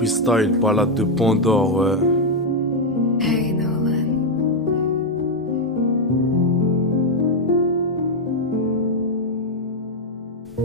Freestyle, balade de Pandore, ouais. Hey Nolan.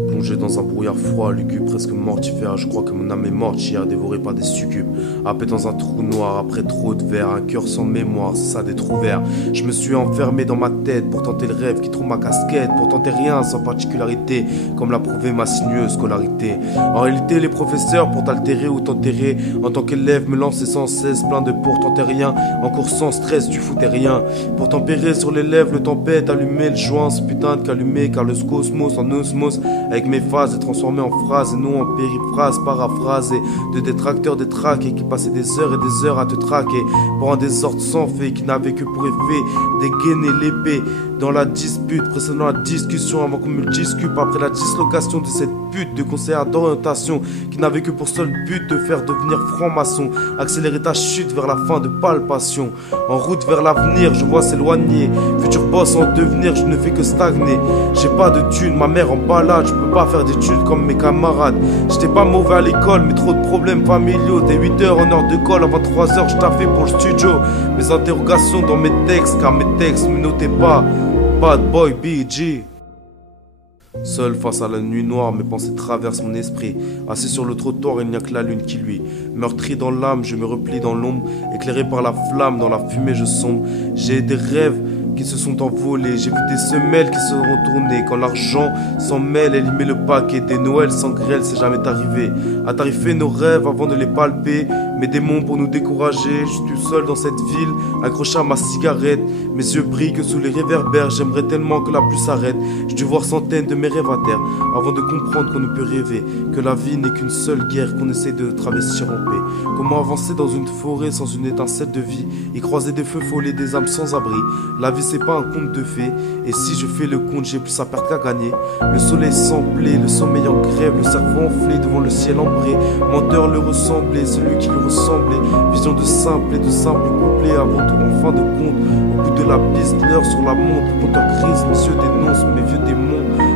Plongé dans un brouillard froid, lugubre, presque mortifère. Je crois que mon âme est morte hier, dévorée par des succubes. Happé dans un trou noir, après trop de verre, un cœur sans mémoire, c'est ça des trous verts. Je me suis enfermé dans ma tête pour tenter le rêve qui trouve ma casquette, pour tenter rien sans particularité, comme l'a prouvé ma sinueuse scolarité. En réalité, les professeurs, pour t'altérer ou t'enterrer, en tant qu'élève, me lançaient sans cesse plein de pour tenter rien. En cours sans stress, tu foutais rien. Pour tempérer sur les lèvres, le tempête, allumer le joint, ce putain de calumet, car le cosmos en osmose, avec mes phases est transformé en phrases et non en périphrase, paraphrasée de détracteurs détraqués qui passaient des heures et des heures à te traquer pour un désordre sans fait qui n'avait que pour effet dégainer l'épée dans la dispute, précédant la discussion avant qu'on me le discute après la dislocation de cette pute de conseillère d'orientation qui n'avait que pour seul but de faire devenir franc-maçon, accélérer ta chute vers la fin de palpation. En route vers l'avenir, je vois s'éloigner, futur boss en devenir, je ne fais que stagner. J'ai pas de thunes, ma mère en balade, je peux pas faire d'études comme mes camarades. J'étais pas mauvais à l'école, mais trop de problèmes familiaux. Dès 8h en heure de colle, avant 3h, je taffais pour le studio. Mes interrogations dans mes textes, car mes textes me notaient pas. Bad boy BG. Seul face à la nuit noire, mes pensées traversent mon esprit. Assis sur le trottoir, il n'y a que la lune qui luit. Meurtri dans l'âme, je me replie dans l'ombre. Éclairé par la flamme, dans la fumée je sombre. J'ai des rêves qui se sont envolés. J'ai vu des semelles qui se sont retournées. Quand l'argent s'en mêle, elle y met le paquet. Des Noëls sans grêle, c'est jamais arrivé. À tarifer nos rêves avant de les palper. Mes démons pour nous décourager. Je suis tout seul dans cette ville, accroché à ma cigarette. Mes yeux brillent que sous les réverbères. J'aimerais tellement que la pluie s'arrête. J'ai dû voir centaines de mes rêves à terre avant de comprendre qu'on ne peut rêver, que la vie n'est qu'une seule guerre qu'on essaie de travestir en paix. Comment avancer dans une forêt sans une étincelle de vie, y croiser des feux follets, des âmes sans abri. La vie c'est pas un conte de fées, et si je fais le compte j'ai plus à perdre qu'à gagner. Le soleil semblait, le sommeil en grève, le cerveau enflé devant le ciel ambré. Menteur le ressemblait, celui qui lui ressemblait. Vision de simple et de simple couplet avant tout en fin de compte. Au bout de la piste, l'heure sur la montre, le compteur grise, mes yeux dénoncent mes vieux démons.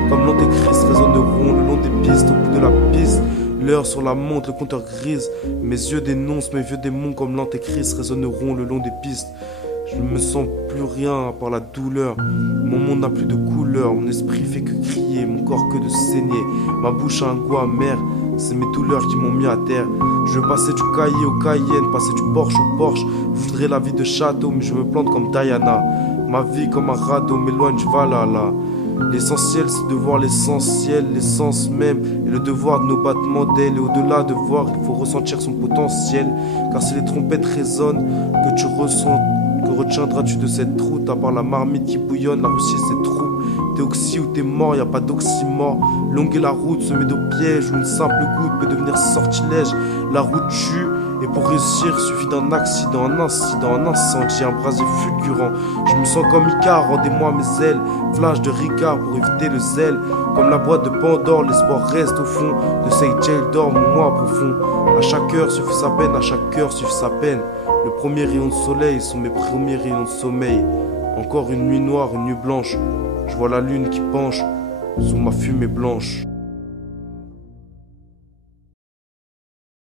Comme l'antéchrist résonneront le long des pistes, au bout de la piste. L'heure sur la montre, le compteur grise. Mes yeux dénoncent mes vieux démons comme l'antéchrist résonneront le long des pistes. Je ne me sens plus rien à part la douleur. Mon monde n'a plus de couleur. Mon esprit fait que crier, mon corps que de saigner. Ma bouche a un goût amer. C'est mes douleurs qui m'ont mis à terre. Je veux passer du cahier au Cayenne, passer du Porsche au Porsche. Je voudrais la vie de château, mais je me plante comme Diana. Ma vie comme un radeau m'éloigne du Valhalla. L'essentiel c'est de voir l'essentiel, l'essence même et le devoir de nos battements d'ailes. Et au-delà de voir, il faut ressentir son potentiel. Car si les trompettes résonnent, que tu ressens, que retiendras-tu de cette route? À part la marmite qui bouillonne, la Russie c'est trop. T'es oxy ou t'es mort, y a pas d'oxymore. Longue est la route, semée de pièges, où une simple goutte peut devenir sortilège. La route tue, et pour réussir, suffit d'un accident, un incident, un incendie, un brasier fulgurant. Je me sens comme Icare, rendez-moi mes ailes. Flash de Ricard pour éviter le zèle. Comme la boîte de Pandore, l'espoir reste au fond de cette jail d'or, mon moi profond. À chaque heure suffit sa peine, à chaque heure suffit sa peine. Le premier rayon de soleil sont mes premiers rayons de sommeil. Encore une nuit noire, une nuit blanche. Je vois la lune qui penche sous ma fumée blanche.